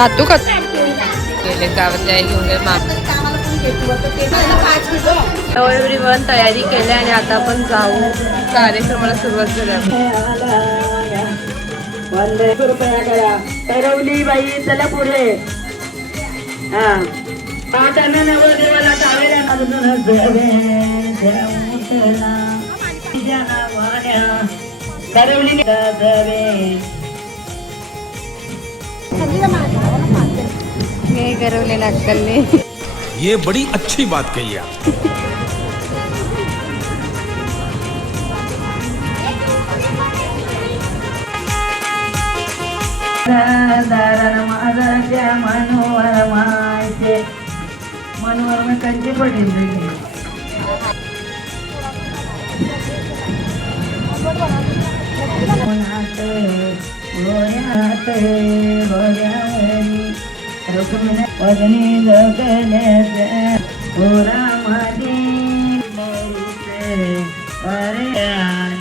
भातू का गेले गावातले आई घेऊन गेले माप. एव्हरीवन तयारी केली आणि आता आपण जाऊ कार्यक्रमाला सुरुवात झाली. ठरवली बाई चला पुढे. करवले नाटकल्ले. ये बड़ी अच्छी बात कही आप. मनोवर में कंची पडली. वजनी जगण्याचे पुरा माझी अरे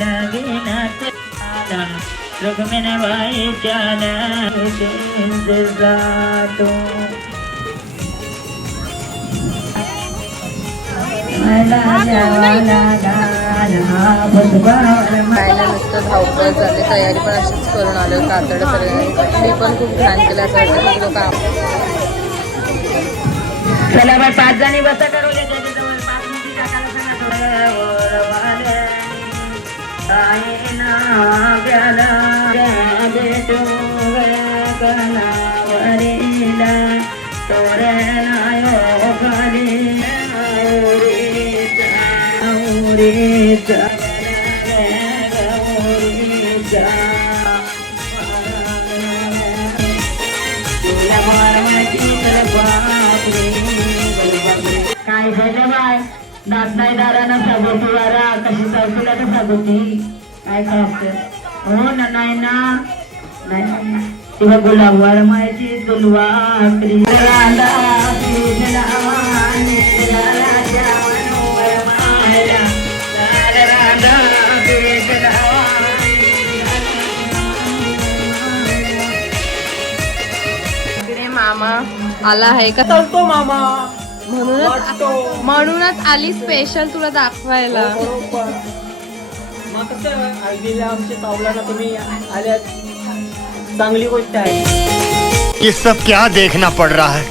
लगीनात रुक्मिणी बाईच्या जातो. खायला नुसतं धावपळ झाले. तयारी पण अशीच करून आलो कातड तरी मी पण खूप छान केलं असं वाटतं लोक. चला बाय 5 जणी बसा ठरवले त्याच्याजवळ 5 मिनिटं टाकायला काय झालं बाय दात नाही दारानं सागोती वारा कशी सावतीला तर सागोती काय खायचं हो ना नाही ना नाही तेव्हा गुलाबवार माहिती दुलवा मामा आला आहे का? चालतो मामा म्हणूनच आली स्पेशल तुला दाखवायला. मग कसं आयडीला आमच्या तावलाला तुम्ही आल्यात चांगली गोष्ट आहे. ये सब क्या देखना पड़ रहा है.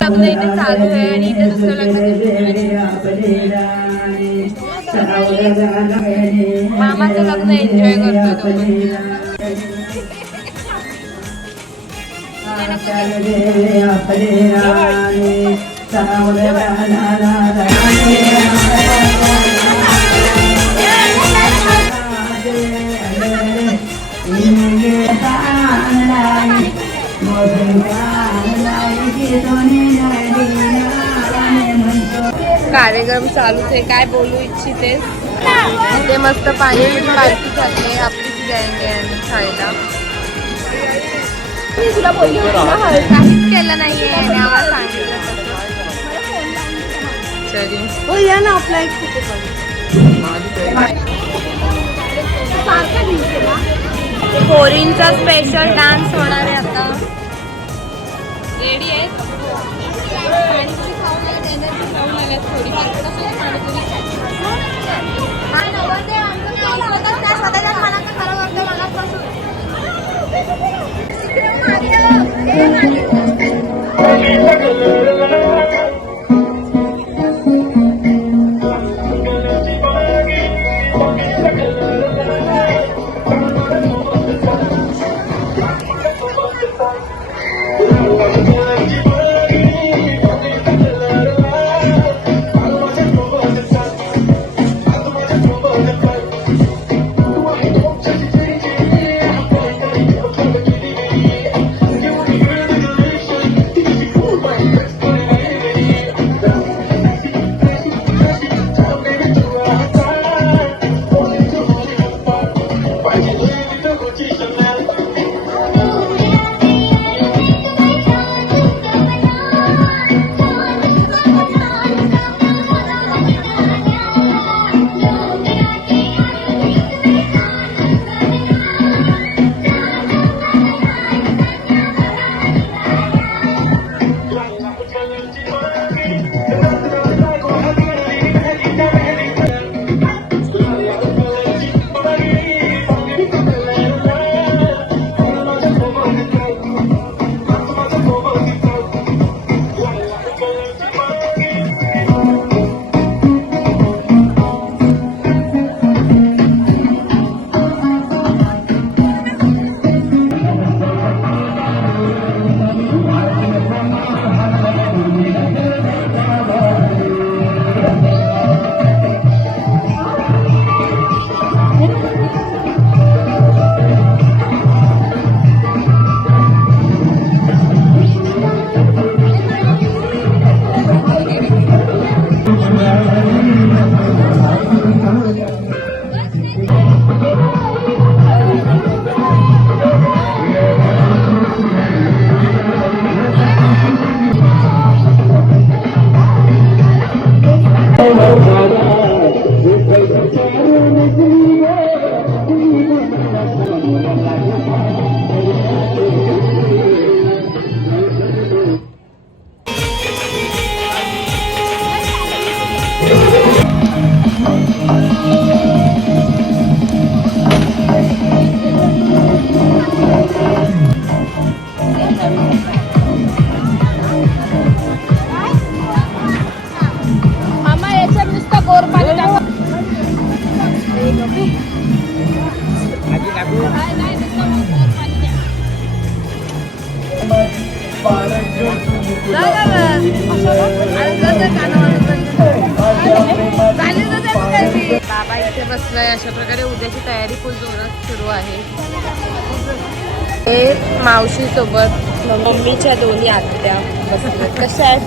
लग्न इथे चालू आहे आणि इथे दुसरं लग्न मामाचं लग्न एन्जॉय करतोय. कार्यक्रम चालूच आहे. काय बोलू इच्छिते ते मस्त पाणी पार्टी झाली आपलीच गँग आहे खायला. काहीच केलं नाहीये आम्हाला सांगितलं. हो या ना आपला एक पोरींचा स्पेशल डान्स होणार आहे आता. रेडी आहे बसलाय. अशा प्रकारे उद्याची तयारी फुल जोरात सुरू आहे. हे मावशी सोबत मम्मीच्या दोन्ही आत्या बसल्या. कशा आहेत?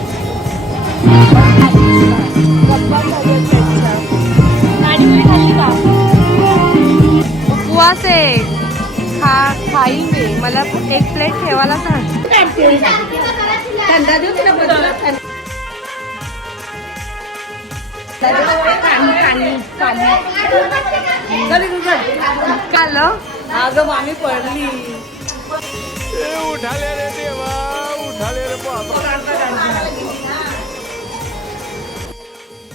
उपवास आहे. खाईल मी. मला एक प्लेट ठेवायला सांग. कालं अगं मामी पडली.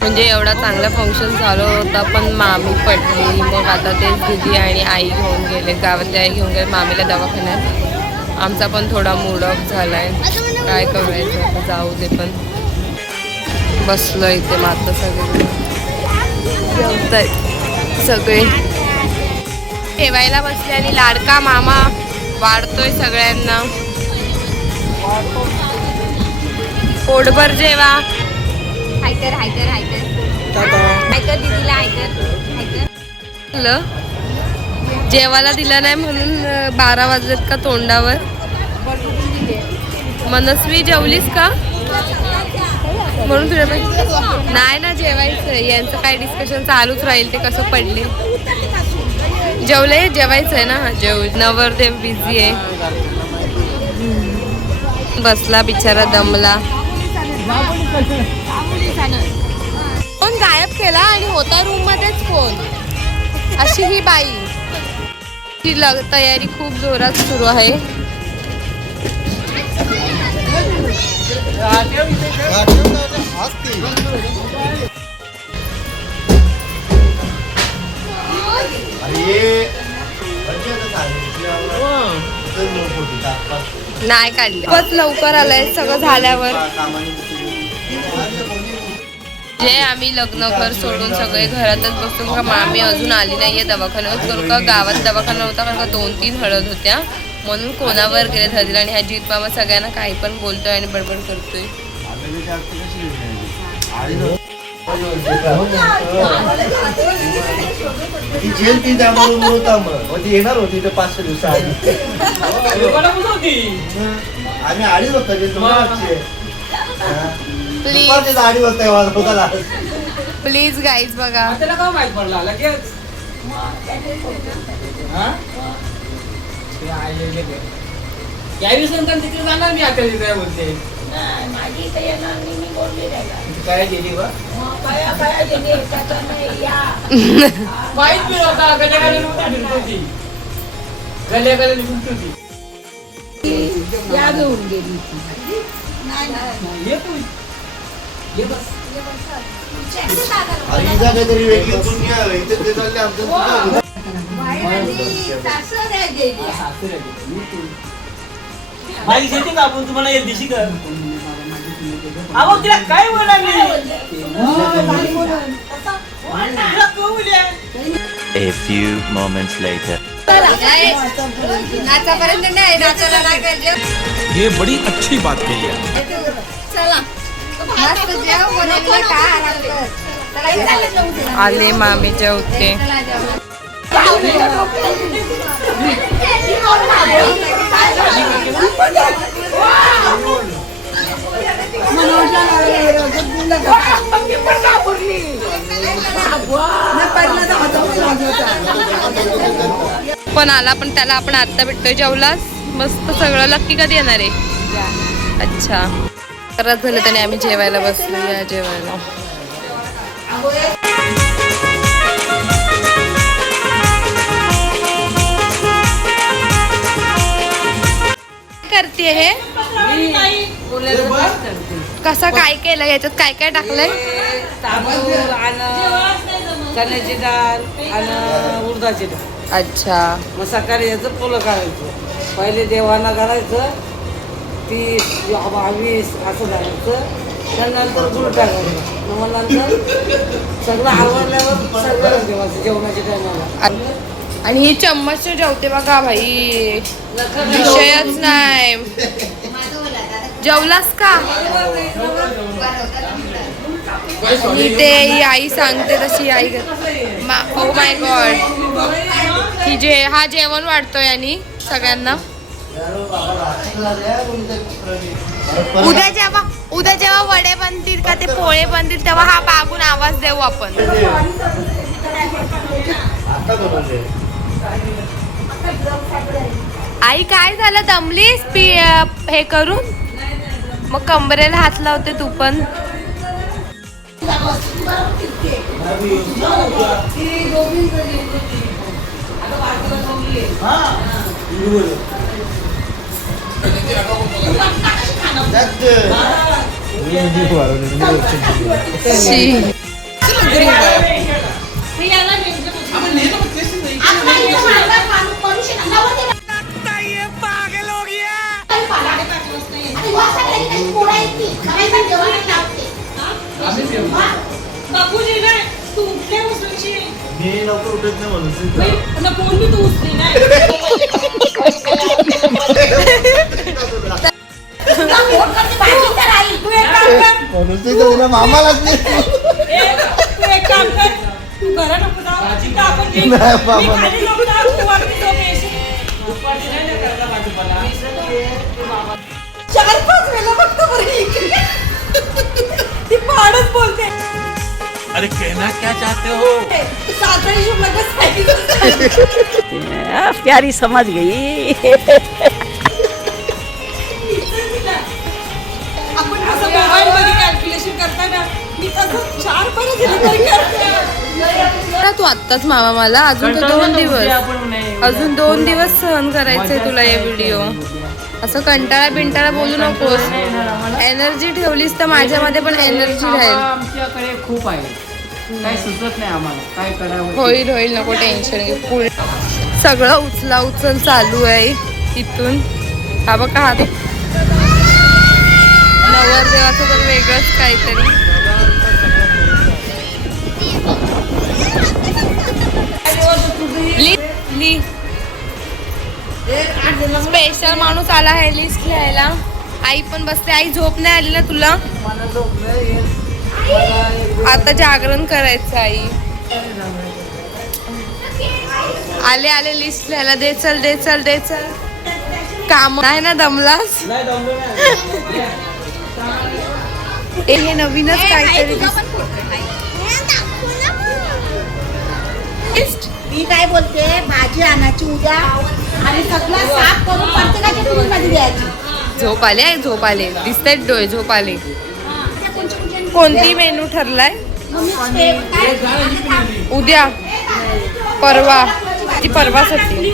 म्हणजे एवढा चांगला फंक्शन चालू होता पण मामी पडली. मग आता ते दीदी आणि आई घेऊन गेले, गावातली आई घेऊन गेले मामीला दवाखान्यात. आमचा पण थोडा मूड ऑफ झालाय. काय करायचं आता, जाऊ दे. पण बसलो इथे माता सगळे जेवतायत सगळे. ठेवायला बसले आणि लाडका मामा वाढतोय सगळ्यांना. पोटभर जेवा. हायकर हायकर हायकर हायकर दीदीला हायकर. जेवायला दिलं नाही म्हणून 12 वाजलेत का तोंडावर. मनस्वी जेवलीस का म्हणून तुझ्या नाही ना जेवायचं. यांचं काय डिस्कशन चालूच राहील. ते कसं पडले. जेवले जेवायचंय ना. नवरदेव बिझी आहे. बसला बिचारा दमला. फोन गायब केला आणि होता रूम मध्येच फोन. अशी ही बाई. ती तयारी खूप जोरात सुरू आहे. नाही काढले. खूपच लवकर आलंय सगळं झाल्यावर. जे आम्ही लग्न घर सोडून सगळे घरातच बसून का मामी अजून आली नाहीये. दवाखान्यावर करू का. गावात दवाखाना नव्हता कारण का 2-3 हळद होत्या म्हणून कोणावर गेले हळदीला. आणि हा जीत मामा सगळ्यांना काही पण बोलतोय आणि बडबड करतोय. येणार होती 500 दिवसाआधी. आम्ही आडीच होतो. प्लीज आडी होता. प्लीज गाईज बघा. त्याला काय माहित पडला लगेच. यावेळेस नंतर तिकडे जाणार मी. आता तिथे बोलते काय गेली बा माहित मी होता. गल्या होती. काहीतरी वेगळी दुनिया इथे ते चालले आमचं. माझी शेती का आपण तुम्हाला एक दिशी कर. अहो तिला काय बोलाली. A few moments later. ये बड़ी अच्छी बात कही है. आले मामी जेवते. पण आला पण त्याला आपण आता भेटतोय. जेवलास मस्त सगळं. लक्की कधी येणार आहे. अच्छा परत झालं त्याने आम्ही जेवायला बसलो. या जेवायला. करते हे कसा काय केलं. याच्यात काय काय टाकलंय. तांदूळ आणि चण्याची डाळ आणि उडदाची डाळ. अच्छा. मग सकाळी याचं फुलं काढायचं. पहिले देवांना घालायचं. 30-22 असं घालायचं. त्यानंतर गुळ टाकायचं. मग नंतर सगळं आवडल्यावर सगळं देवाचं जेवणाच्या टायमाला. आणि ही चम्मच जेवते बघा भाई. विषयच नाही. जेवलास का. आणि ते ही आई सांगते तशी आई ओ माय गॉड ही हा जेवण वाढतोय आणि सगळ्यांना उद्या जेव्हा वडे बनतील का ते पोळे बनतील तेव्हा हा बागून आवाज देऊ आपण. आई काय झालं दमलीस हे करून मग कंबरेला हात लावते तू पण. बापूजी नाही तू उठल्या उचलशी मी लवकर उठत नाही म्हणून फोन मी तू उचली नाही म्हणून मामा लागते तू एक काम कर तू घरा नको चार पाच वेळा बघतो बरं ती पाडच बोलते. अरे कहना क्या चाहते हो? सासरी शुभ लगेच प्यारी समझ गई. आपण असं मोबाईल मध्ये कॅल्क्युलेशन करताना मी तसं 4 परत करते. तू आत्ताच मामा मला अजून तर 2 दिवस सहन करायचंय तुला हे व्हिडिओ. असं कंटाळा बिंटाळा बोलू नकोस. एनर्जी ठेवलीस तर माझ्यामध्ये पण एनर्जी राहील. आमच्याकडे खूप आहे काय सुचत नाही आम्हाला काय करावं. होईल नको टेन्शन घे. सगळं उचला उचल चालू आहे इथून. हा बघा हा नवरदेवाचं तर वेगळंच काहीतरी. स्पेशल माणूस आला आहे लिस्ट लिहायला. आई पण बसते. आई झोप नाही आली ना तुला? आता जागरण करायचं आई. आले लिस्ट लिहायला. दे चल काम नाही ना दमलास? हे नवीनच काहीतरी मी काय बोलते भाजी आणायची उद्या आणि सगळं साफ करून प्रत्येकाच्या टिफिन मध्ये द्यायची. झोप आले दिसतायत डोळे. झोप आले. कोणती मेनू ठरलाय? उद्या परवा ती परवासाठी.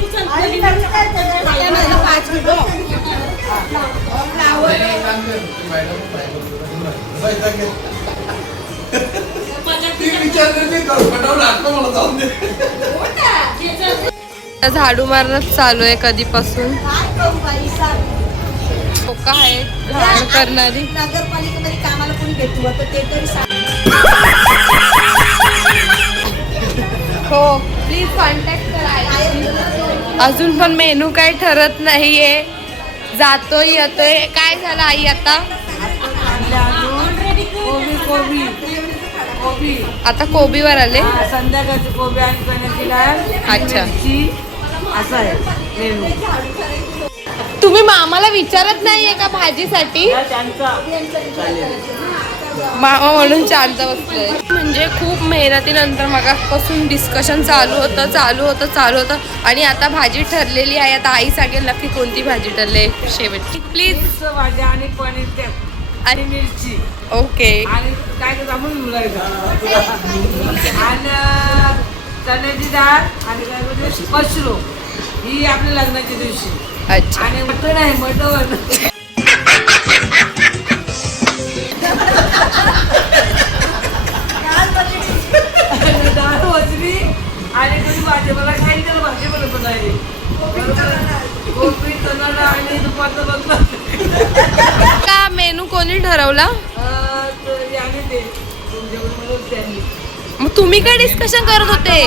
झाडू मारणं चालू आहे कधीपासून. लोक आहेत घाण करणारी. नगरपालिकेमध्ये कामाला कोणी भेटू तर ते तरी हो प्लीज कॉन्टॅक्ट करा. अजून पण मेनू काही ठरत नाहीये. जातोय येतोय. काय झालं आई आता? आता कोबीवर आले. संध्याकाळची कोबी आणि चण्याची डाळ. अच्छा असं आहे मेनू. तुम्ही मामाला विचारत नाहीये का भाजीसाठी? मामा म्हणून शांत बसलोय. म्हणजे खूप मेहनतीनंतर मगापासून डिस्कशन चालू होतं आणि आता भाजी ठरलेली आहे. आता आई सांगेल नक्की कोणती भाजी ठरली शेवटची. प्लीज भाजी आणि पनीर आणि मिरची. ओके. आणि काय आपण मुलायचं आणि चण्याची डाळ आणि काय बोलते मशरूम ही आपल्या लग्नाच्या दिवशी. अच्छा. आणि मटण आहे मटण. डाळ वजरी आणि कधी भाजीपाला काही त्याला भाजीपाला पण आहे. कोबी टमाटर आणि दुपारचं बघलं का मेनू कोणी ठरवला? मग तुम्ही काय डिस्कशन करत होते?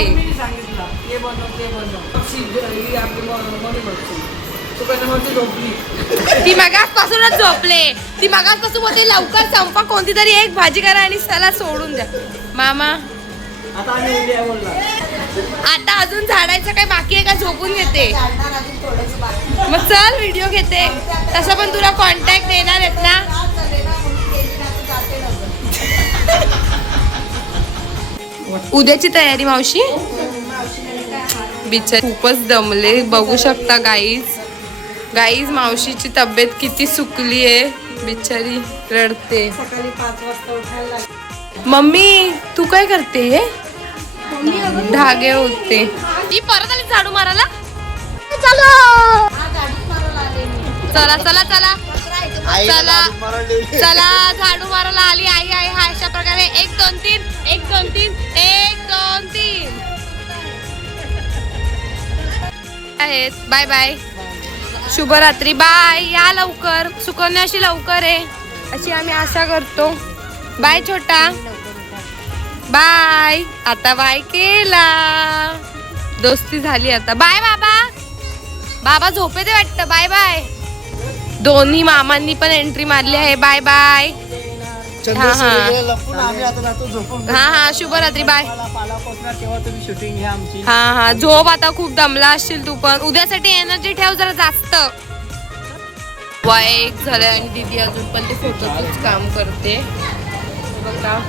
सुकन्या मावशी झोपली. ती मगासपासूनच झोपले. ती मगासपासून बोलते लवकर संपा, कोणती तरी एक भाजी करा आणि सला सोडून द्या. मामा आता आम्ही उद्या बोलला. आता अजून झाडायचं काय बाकी आहे का? झोपून घेते. मग चल व्हिडिओ घेते. तसं पण तुला कॉन्टॅक्ट देणार आहेत ना. उद्याची तयारी मावशी. बिचारी खूपच दमले, बघू शकता गाईज मावशीची तब्येत किती सुकली आहे. बिचारी रडते. सकाळी 5 वाजता उठायला लागली. मम्मी तू काय करते? धागे होते. ती परत आली झाडू मारायला. चला चला चला चला चला झाडू मारायला आली आई. आई हा अशा प्रकारे 1 2 3 1 2 3 1 2 3 आहेत. बाय बाय, शुभरात्री. बाय. या लवकर, सुकन्या अशी लवकर आहे अशी आम्ही आशा करतो. बाय छोटा. बाय. आता बाय केला, दोस्ती झाली आता. बाय बाबा. बाबा झोपे ते वाटतं. Bye bye. दोन्ही मामांनी पण एंट्री मारली आहे. Bye bye. हा हा शुभरात्री. बाय. हा हा झोप आता. खूप दमला असशील तू पण. उद्यासाठी एनर्जी ठेव जरा जास्त. 1 झालंय आणि दीदी अजून पण ते फोटोच काम करते. बघा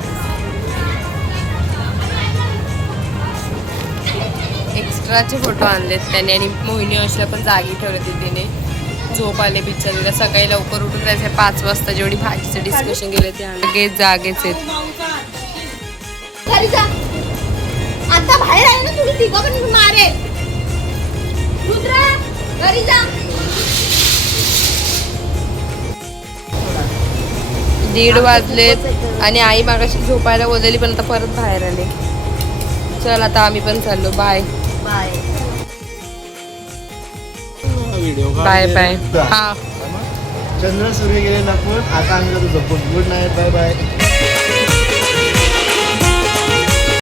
एक्स्ट्राचे फोटो आणलेत त्याने आणि मोहिनी अशा पण जागी ठेवले दीदीने. झोप आले बिचारीला. सकाळी लवकर उठून जायचं 5 वाजता. जेवढी भाजीचं डिस्कशन केलं ते लगेच जागेच आहेत. घरी जा. आता बाहेर आहे ना तुम्ही तिघं पण मारे. रुद्रा घरी जा. 1:30 वाजलेत आणि आई मागाशी झोपायला बोललेली पण आता परत बाहेर आले. चल आता आम्ही पण चाललो. Bye bye bye. हा चंद्र सूर्य गेले लपून, आता आम्ही जातो झोपून. Good night. Bye bye.